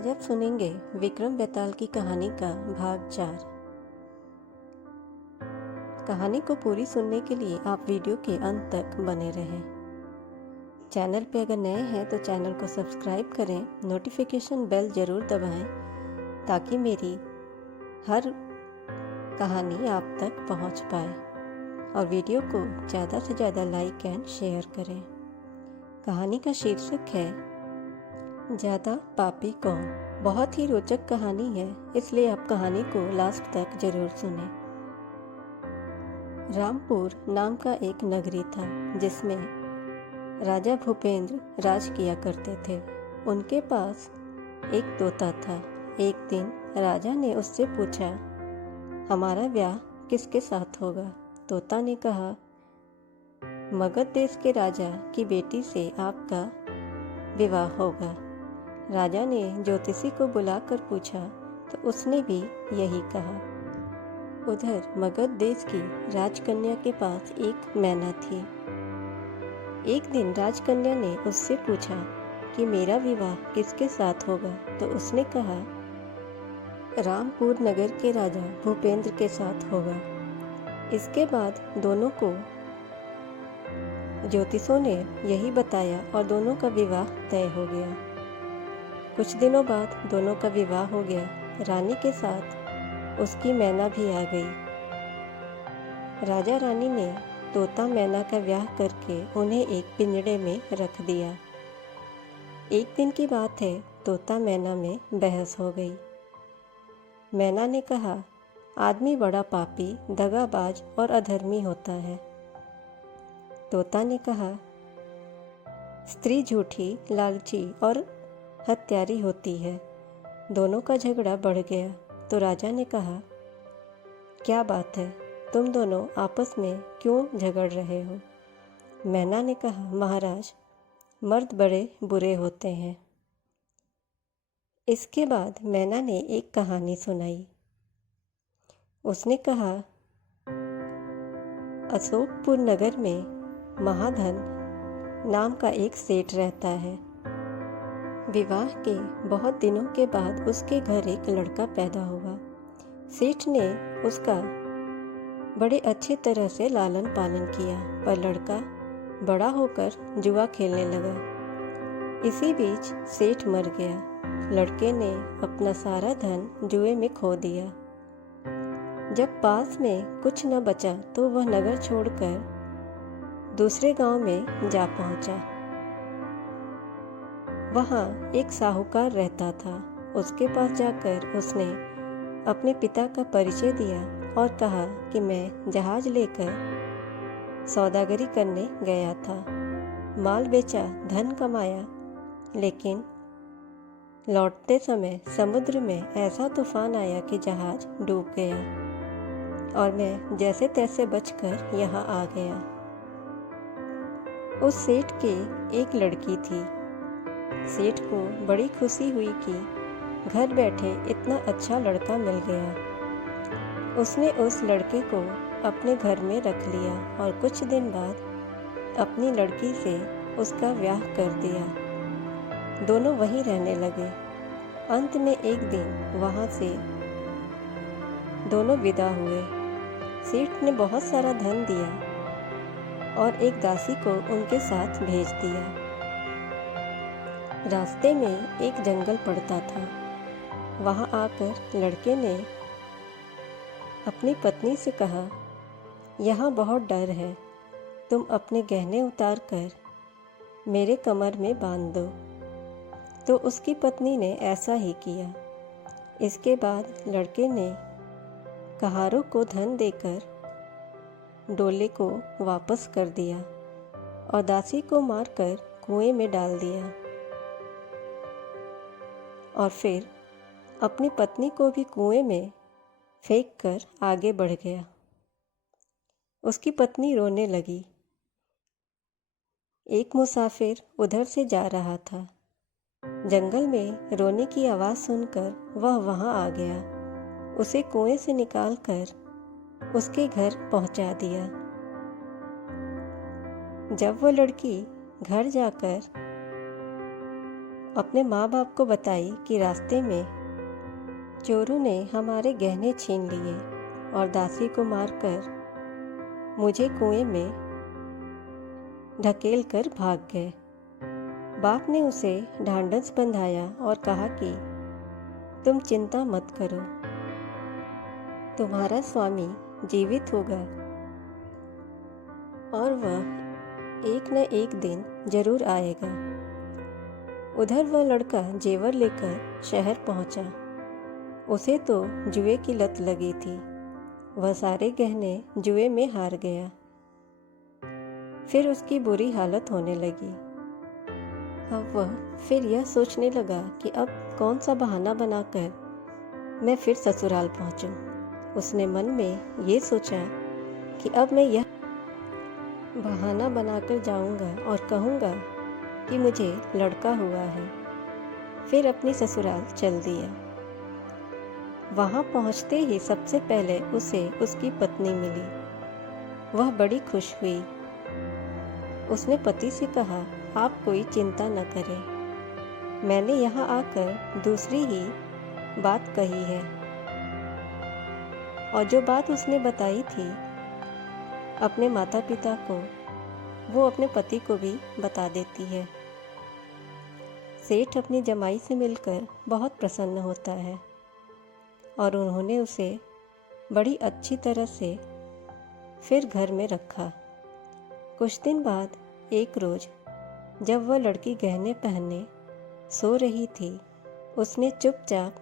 आज आप सुनेंगे विक्रम बेताल की कहानी का भाग 4। कहानी को पूरी सुनने के लिए आप वीडियो के अंत तक बने रहें। चैनल पे अगर नए हैं तो चैनल को सब्सक्राइब करें, नोटिफिकेशन बेल ज़रूर दबाएं ताकि मेरी हर कहानी आप तक पहुंच पाए और वीडियो को ज़्यादा से ज़्यादा लाइक एंड शेयर करें। कहानी का शीर्षक है ज़्यादा पापी कौन। बहुत ही रोचक कहानी है, इसलिए आप कहानी को लास्ट तक जरूर सुनें। रामपुर नाम का एक नगरी था जिसमें राजा भूपेंद्र राज किया करते थे। उनके पास एक तोता था। एक दिन राजा ने उससे पूछा, हमारा ब्याह किसके साथ होगा? तोता ने कहा, मगध देश के राजा की बेटी से आपका विवाह होगा। राजा ने ज्योतिषी को बुलाकर पूछा तो उसने भी यही कहा। उधर मगध देश की राजकन्या के पास एक मैना थी। एक दिन राजकन्या ने उससे पूछा कि मेरा विवाह किसके साथ होगा? तो उसने कहा, रामपुर नगर के राजा भूपेंद्र के साथ होगा। इसके बाद दोनों को ज्योतिषों ने यही बताया और दोनों का विवाह तय हो गया। कुछ दिनों बाद दोनों का विवाह हो गया। रानी के साथ उसकी मैना भी आ गई। राजा रानी ने तोता मैना का ब्याह करके उन्हें एक पिंजड़े में रख दिया। एक दिन की बात है, तोता मैना में बहस हो गई। मैना ने कहा, आदमी बड़ा पापी, दगाबाज और अधर्मी होता है। तोता ने कहा, स्त्री झूठी, लालची और हत्यारी होती है। दोनों का झगड़ा बढ़ गया तो राजा ने कहा, क्या बात है, तुम दोनों आपस में क्यों झगड़ रहे हो? मैना ने कहा, महाराज, मर्द बड़े बुरे होते हैं। इसके बाद मैना ने एक कहानी सुनाई। उसने कहा, अशोकपुर नगर में महाधन नाम का एक सेठ रहता है। विवाह के बहुत दिनों के बाद उसके घर एक लड़का पैदा हुआ। सेठ ने उसका बड़े अच्छे तरह से लालन पालन किया, पर लड़का बड़ा होकर जुआ खेलने लगा। इसी बीच सेठ मर गया। लड़के ने अपना सारा धन जुए में खो दिया। जब पास में कुछ न बचा तो वह नगर छोड़कर दूसरे गांव में जा पहुंचा। वहाँ एक साहूकार रहता था। उसके पास जाकर उसने अपने पिता का परिचय दिया और कहा कि मैं जहाज लेकर सौदागरी करने गया था। माल बेचा, धन कमाया, लेकिन लौटते समय समुद्र में ऐसा तूफान आया कि जहाज डूब गया और मैं जैसे तैसे बचकर यहाँ आ गया। उस सेठ के एक लड़की थी। सेठ को बड़ी खुशी हुई कि घर बैठे इतना अच्छा लड़का मिल गया। उसने उस लड़के को अपने घर में रख लिया और कुछ दिन बाद अपनी लड़की से उसका ब्याह कर दिया। दोनों वहीं रहने लगे। अंत में एक दिन वहाँ से दोनों विदा हुए। सेठ ने बहुत सारा धन दिया और एक दासी को उनके साथ भेज दिया। रास्ते में एक जंगल पड़ता था। वहाँ आकर लड़के ने अपनी पत्नी से कहा, यहाँ बहुत डर है, तुम अपने गहने उतार कर मेरे कमर में बांध दो। तो उसकी पत्नी ने ऐसा ही किया। इसके बाद लड़के ने कहारों को धन देकर डोले को वापस कर दिया और दासी को मारकर कुएं में डाल दिया और फिर अपनी पत्नी को भी कुएं में फेंक कर आगे बढ़ गया। उसकी पत्नी रोने लगी। एक मुसाफिर उधर से जा रहा था। जंगल में रोने की आवाज़ सुनकर वह वहां आ गया। उसे कुएं से निकालकर उसके घर पहुंचा दिया। जब वह लड़की घर जाकर अपने माँ बाप को बताई कि रास्ते में चोरों ने हमारे गहने छीन लिए और दासी को मारकर मुझे कुएं में ढकेल कर भाग गए। बाप ने उसे ढांढस बंधाया और कहा कि तुम चिंता मत करो, तुम्हारा स्वामी जीवित होगा और वह एक न एक दिन जरूर आएगा। उधर वह लड़का जेवर लेकर शहर पहुंचा। उसे तो जुए की लत लगी थी। वह सारे गहने जुए में हार गया। फिर उसकी बुरी हालत होने लगी। अब वह फिर यह सोचने लगा कि अब कौन सा बहाना बनाकर मैं फिर ससुराल पहुंचूं। उसने मन में ये सोचा कि अब मैं यह बहाना बनाकर जाऊंगा और कहूंगा कि मुझे लड़का हुआ है। फिर अपनी ससुराल चल दिया। वहां पहुंचते ही सबसे पहले उसे उसकी पत्नी मिली। वह बड़ी खुश हुई। उसने पति से कहा, आप कोई चिंता न करें, मैंने यहाँ आकर दूसरी ही बात कही है। और जो बात उसने बताई थी अपने माता पिता को, वो अपने पति को भी बता देती है। सेठ अपनी जमाई से मिलकर बहुत प्रसन्न होता है और उन्होंने उसे बड़ी अच्छी तरह से फिर घर में रखा। कुछ दिन बाद एक रोज जब वह लड़की गहने पहनने सो रही थी, उसने चुपचाप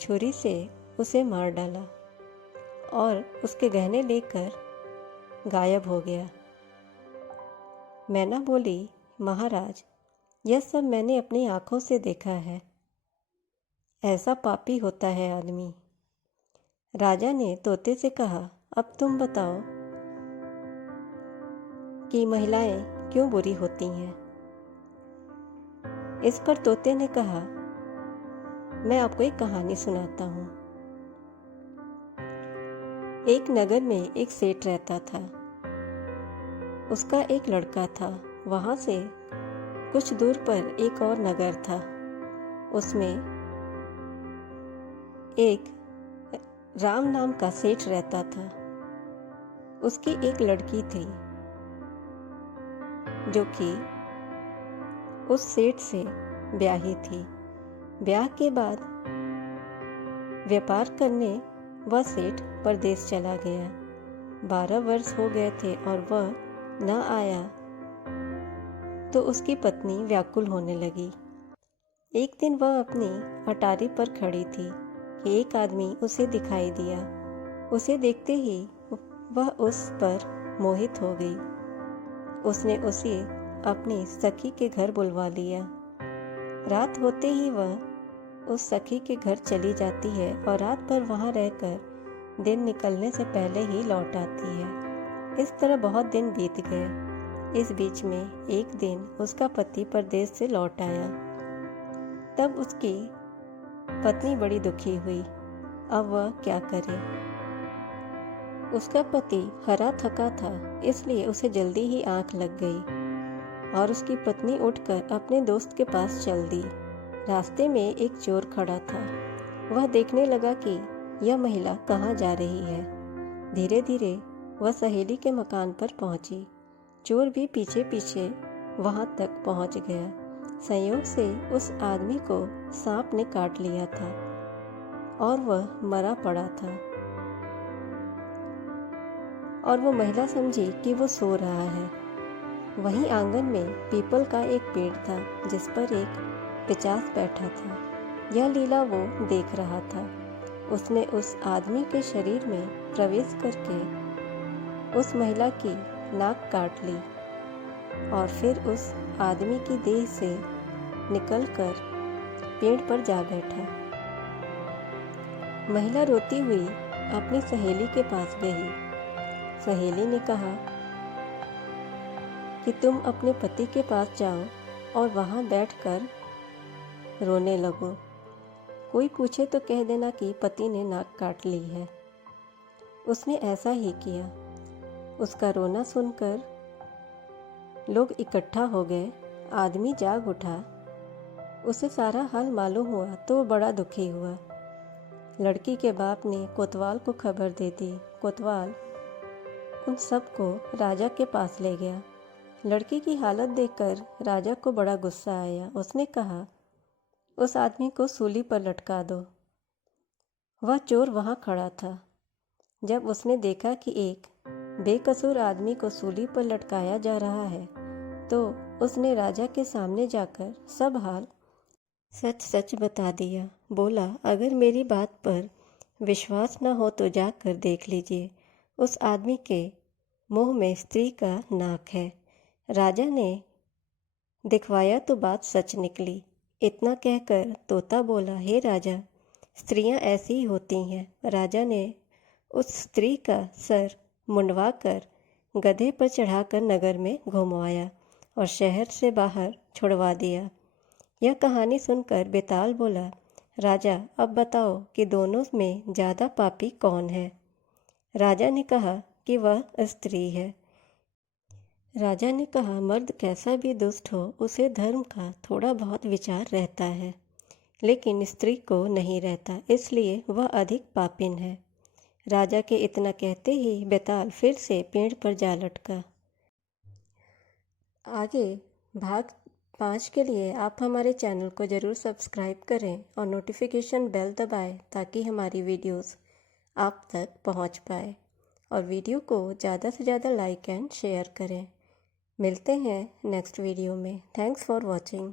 छुरी से उसे मार डाला और उसके गहने लेकर गायब हो गया। मैना बोली, महाराज, यह सब मैंने अपनी आंखों से देखा है। ऐसा पापी होता है आदमी। राजा ने तोते से कहा, अब तुम बताओ कि महिलाएं क्यों बुरी होती हैं। इस पर तोते ने कहा, मैं आपको एक कहानी सुनाता हूँ। एक नगर में एक सेठ रहता था। उसका एक लड़का था। वहां से कुछ दूर पर एक और नगर था। उसमें एक राम नाम का सेठ रहता था। उसकी एक लड़की थी जो कि उस सेठ से ब्याही थी। ब्याह के बाद व्यापार करने वह सेठ परदेश चला गया। 12 वर्ष हो गए थे और वह न आया तो उसकी पत्नी व्याकुल होने लगी। एक दिन वह अपनी अटारी पर खड़ी थी कि एक आदमी उसे दिखाई दिया। उसे देखते ही वह उस पर मोहित हो गई। उसने उसे अपनी सखी के घर बुलवा लिया। रात होते ही वह उस सखी के घर चली जाती है और रात भर वहां रहकर दिन निकलने से पहले ही लौट आती है। इस तरह बहुत दिन बीत गए। इस बीच में एक दिन उसका पति परदेश से लौट आया। तब उसकी पत्नी बड़ी दुखी हुई। अब वह क्या करे। उसका पति हरा थका था, इसलिए उसे जल्दी ही आंख लग गई और उसकी पत्नी उठकर अपने दोस्त के पास चल दी। रास्ते में एक चोर खड़ा था। वह देखने लगा कि यह महिला कहाँ जा रही है। धीरे धीरे वह सहेली के मकान पर पहुंची। चोर भी पीछे पीछे वहां तक पहुंच गया। संयोग से उस आदमी को सांप ने काट लिया था और वह मरा पड़ा था। और वो महिला समझी कि वो सो रहा है। वहीं आंगन में पीपल का एक पेड़ था जिस पर एक पिशाच बैठा था। यह लीला वो देख रहा था। उसने उस आदमी के शरीर में प्रवेश करके उस महिला की नाक काट ली और फिर उस आदमी की देह से निकलकर पेड़ पर जा बैठा। महिला रोती हुई अपनी सहेली के पास गई। सहेली ने कहा कि तुम अपने पति के पास जाओ और वहां बैठकर रोने लगो। कोई पूछे तो कह देना कि पति ने नाक काट ली है। उसने ऐसा ही किया। उसका रोना सुनकर लोग इकट्ठा हो गए। आदमी जाग उठा उसे सारा हाल मालूम हुआ तो वो बड़ा दुखी हुआ। लड़की के बाप ने कोतवाल को खबर दे दी। कोतवाल उन सबको राजा के पास ले गया। लड़की की हालत देखकर राजा को बड़ा गुस्सा आया। उसने कहा, उस आदमी को सूली पर लटका दो। वह चोर वहाँ खड़ा था। जब उसने देखा कि एक बेकसूर आदमी को सूली पर लटकाया जा रहा है तो उसने राजा के सामने जाकर सब हाल सच सच बता दिया। बोला, अगर मेरी बात पर विश्वास न हो तो जाकर देख लीजिए, उस आदमी के मुंह में स्त्री का नाक है। राजा ने दिखवाया तो बात सच निकली। इतना कहकर तोता बोला, हे राजा, स्त्रियां ऐसी ही होती हैं। राजा ने उस स्त्री का सर मुंडवा कर गधे पर चढ़ाकर नगर में घुमवाया और शहर से बाहर छुड़वा दिया। यह कहानी सुनकर बेताल बोला, राजा, अब बताओ कि दोनों में ज़्यादा पापी कौन है? राजा ने कहा कि वह स्त्री है। राजा ने कहा, मर्द कैसा भी दुष्ट हो, उसे धर्म का थोड़ा बहुत विचार रहता है, लेकिन स्त्री को नहीं रहता, इसलिए वह अधिक पापिन है। राजा के इतना कहते ही बेताल फिर से पेड़ पर जा लटका। आगे भाग 5 के लिए आप हमारे चैनल को ज़रूर सब्सक्राइब करें और नोटिफिकेशन बेल दबाएं ताकि हमारी वीडियोस आप तक पहुंच पाए, और वीडियो को ज़्यादा से ज़्यादा लाइक एंड शेयर करें। मिलते हैं नेक्स्ट वीडियो में। Thanks for watching.